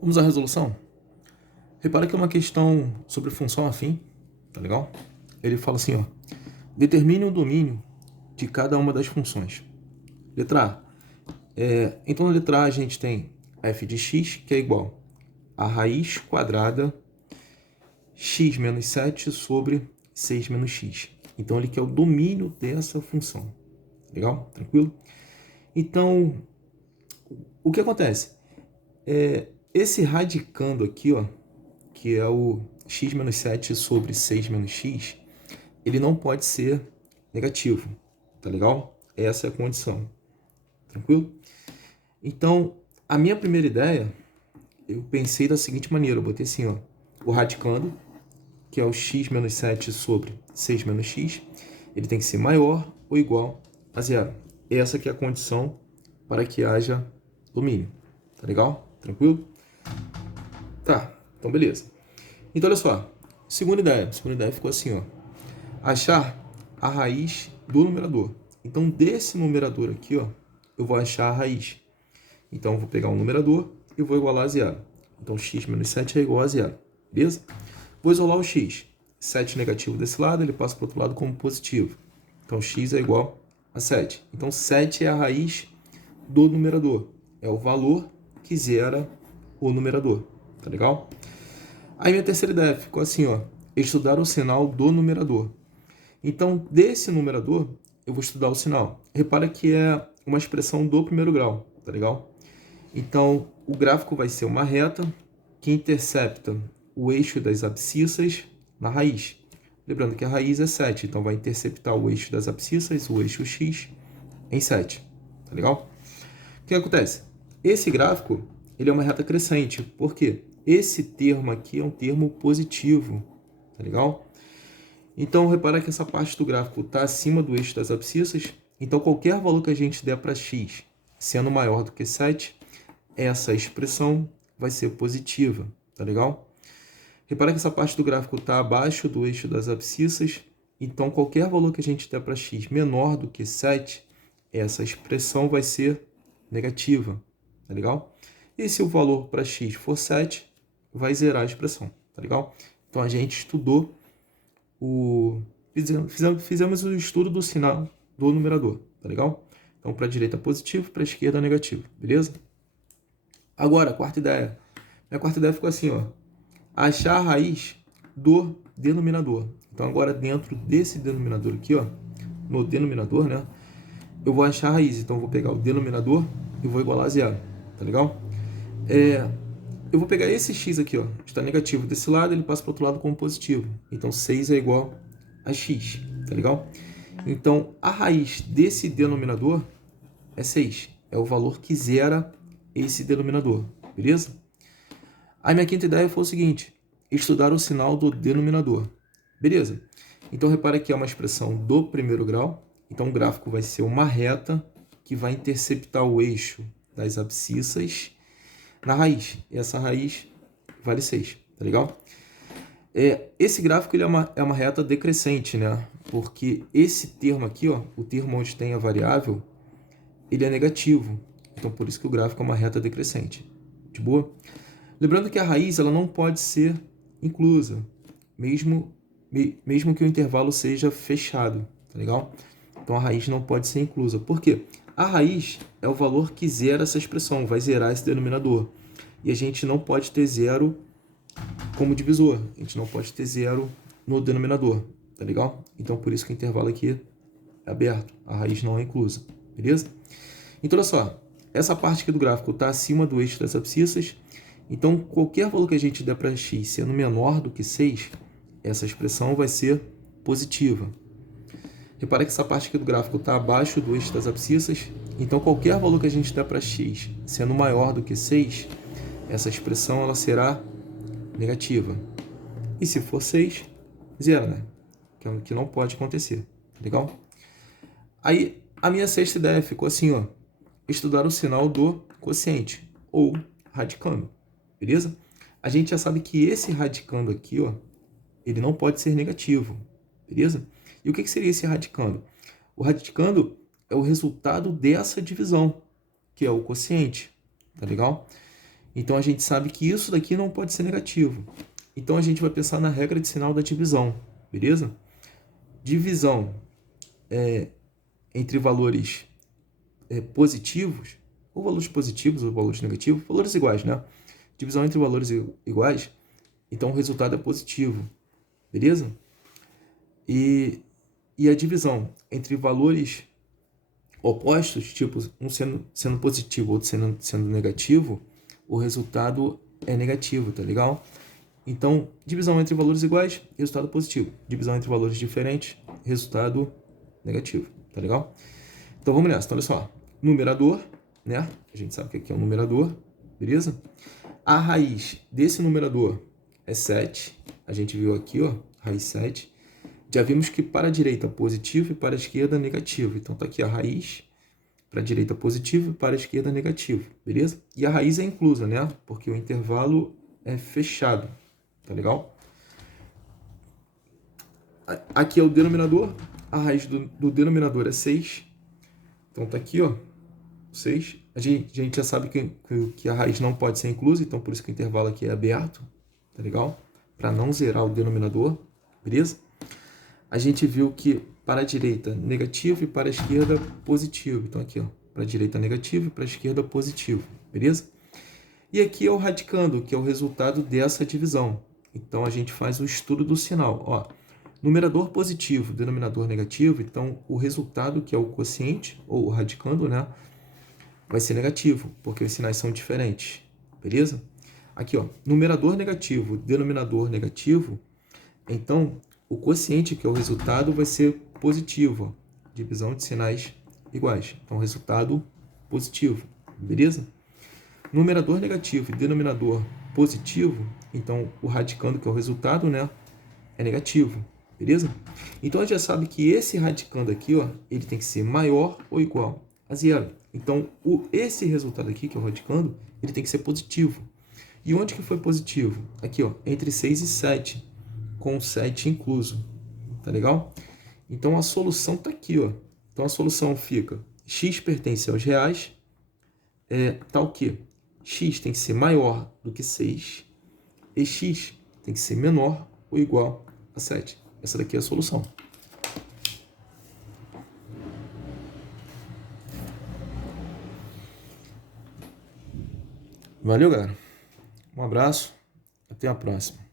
Vamos à resolução? Repara que é uma questão sobre função afim, tá legal? Ele fala assim, ó, determine o domínio de cada uma das funções. Letra A. Então na letra A a gente tem f de x, que é igual a raiz quadrada x menos 7 sobre 6 menos x. Então ele quer o domínio dessa função. Legal? Tranquilo? Então, o que acontece? Esse radicando aqui, ó, que é o x menos 7 sobre 6 menos x, ele não pode ser negativo, tá legal? Essa é a condição, tranquilo? Então, a minha primeira ideia, eu pensei da seguinte maneira, eu botei assim, ó, o radicando, que é o x menos 7 sobre 6 menos x, ele tem que ser maior ou igual a zero. Essa que é a condição para que haja domínio, tá legal? Tranquilo? Tá, então beleza. Então, olha só, segunda ideia ficou assim, ó, achar a raiz do numerador. Então, desse numerador aqui, ó, eu vou achar a raiz. Então, eu vou pegar um numerador e vou igualar a zero. Então, x menos 7 é igual a zero, beleza? Vou isolar o x. 7 negativo desse lado, ele passa para o outro lado como positivo. Então, x é igual a 7. Então, 7 é a raiz do numerador. É o valor que zera o numerador, tá legal? Aí, minha terceira ideia ficou assim, ó, estudar o sinal do numerador. Então, desse numerador, eu vou estudar o sinal. Repara que é uma expressão do primeiro grau, tá legal? Então, o gráfico vai ser uma reta que intercepta o eixo das abscissas na raiz. Lembrando que a raiz é 7, então vai interceptar o eixo das abscissas, o eixo x, em 7, tá legal? O que acontece? Esse gráfico, ele é uma reta crescente, por quê? Esse termo aqui é um termo positivo, tá legal? Então, repara que essa parte do gráfico está acima do eixo das abscissas. Então, qualquer valor que a gente der para x sendo maior do que 7, essa expressão vai ser positiva, tá legal? Repara que essa parte do gráfico está abaixo do eixo das abscissas. Então, qualquer valor que a gente der para x menor do que 7, essa expressão vai ser negativa, tá legal? E se o valor para x for 7, vai zerar a expressão, tá legal? Então, a gente estudou fizemos o estudo do sinal do numerador, tá legal? Então, para a direita positivo, para a esquerda negativo, beleza? Agora, a quarta ideia. Minha quarta ideia ficou assim, ó. Achar a raiz do denominador. Então, agora dentro desse denominador aqui, ó, no denominador, né, eu vou achar a raiz. Então, eu vou pegar o denominador e vou igualar a zero, tá legal? Eu vou pegar esse x aqui, ó, está negativo desse lado, ele passa para o outro lado como positivo. Então, 6 é igual a x, tá legal? Então, a raiz desse denominador é 6. É o valor que zera esse denominador, beleza? A minha quinta ideia foi o seguinte, estudar o sinal do denominador. Beleza. Então, repara que é uma expressão do primeiro grau. Então, o gráfico vai ser uma reta que vai interceptar o eixo das abscissas na raiz. E essa raiz vale 6, tá legal? Esse gráfico ele é uma reta decrescente, né? Porque esse termo aqui, ó, o termo onde tem a variável, ele é negativo. Então, por isso que o gráfico é uma reta decrescente. De boa? Lembrando que a raiz ela não pode ser inclusa, mesmo que o intervalo seja fechado, tá legal? Então, a raiz não pode ser inclusa. Por quê? A raiz é o valor que zera essa expressão, vai zerar esse denominador. E a gente não pode ter zero como divisor. A gente não pode ter zero no denominador, tá legal? Então, por isso que o intervalo aqui é aberto. A raiz não é inclusa, beleza? Então, olha só. Essa parte aqui do gráfico está acima do eixo das abscissas. Então, qualquer valor que a gente der para x sendo menor do que 6, essa expressão vai ser positiva. Repara que essa parte aqui do gráfico está abaixo do eixo das abscissas. Então, qualquer valor que a gente der para x sendo maior do que 6, essa expressão ela será negativa. E se for 6, zero, né? Que é o que não pode acontecer. Legal? Aí, a minha sexta ideia ficou assim, ó. Estudar o sinal do quociente, ou radicando. Beleza? A gente já sabe que esse radicando aqui, ó, ele não pode ser negativo. Beleza? E o que seria esse radicando? O radicando é o resultado dessa divisão, que é o quociente. Tá legal? Então a gente sabe que isso daqui não pode ser negativo. Então a gente vai pensar na regra de sinal da divisão, beleza? Divisão entre valores positivos, ou valores positivos ou valores negativos, valores iguais, né? Divisão entre valores iguais, então o resultado é positivo, beleza? E a divisão entre valores opostos, tipo um sendo positivo, outro sendo negativo, o resultado é negativo, tá legal? Então, divisão entre valores iguais, resultado positivo. Divisão entre valores diferentes, resultado negativo, tá legal? Então vamos nessa. Então olha só, numerador, né? A gente sabe que aqui é um numerador, beleza? A raiz desse numerador é 7. A gente viu aqui, ó, raiz 7. Já vimos que para a direita positivo e para a esquerda negativo. Então tá aqui a raiz, para a direita positivo e para a esquerda negativo, beleza? E a raiz é inclusa, né? Porque o intervalo é fechado, tá legal? Aqui é o denominador, a raiz do denominador é 6. Então tá aqui, ó, 6. A gente já sabe que a raiz não pode ser inclusa, então por isso que o intervalo aqui é aberto, tá legal? Para não zerar o denominador, beleza? A gente viu que para a direita negativo e para a esquerda positivo. Então aqui, ó, para a direita negativo e para a esquerda positivo, beleza? E aqui é o radicando, que é o resultado dessa divisão. Então a gente faz o estudo do sinal, ó. Numerador positivo, denominador negativo, então o resultado, que é o quociente, ou o radicando, né, vai ser negativo, porque os sinais são diferentes, beleza? Aqui, ó, numerador negativo, denominador negativo, então o quociente, que é o resultado, vai ser positivo, ó, divisão de sinais iguais. Então, resultado positivo, beleza? Numerador negativo e denominador positivo, então o radicando, que é o resultado, né, é negativo, beleza? Então a gente já sabe que esse radicando aqui, ó, ele tem que ser maior ou igual a zero. Então esse resultado aqui, que é o radicando, ele tem que ser positivo. E onde que foi positivo? Aqui, ó, entre 6 e 7, com 7 incluso, tá legal? Então a solução tá aqui, ó. Então a solução fica: x pertence aos reais, tá o quê? X tem que ser maior do que 6 e x tem que ser menor ou igual a 7. Essa daqui é a solução. Valeu, galera. Um abraço. Até a próxima.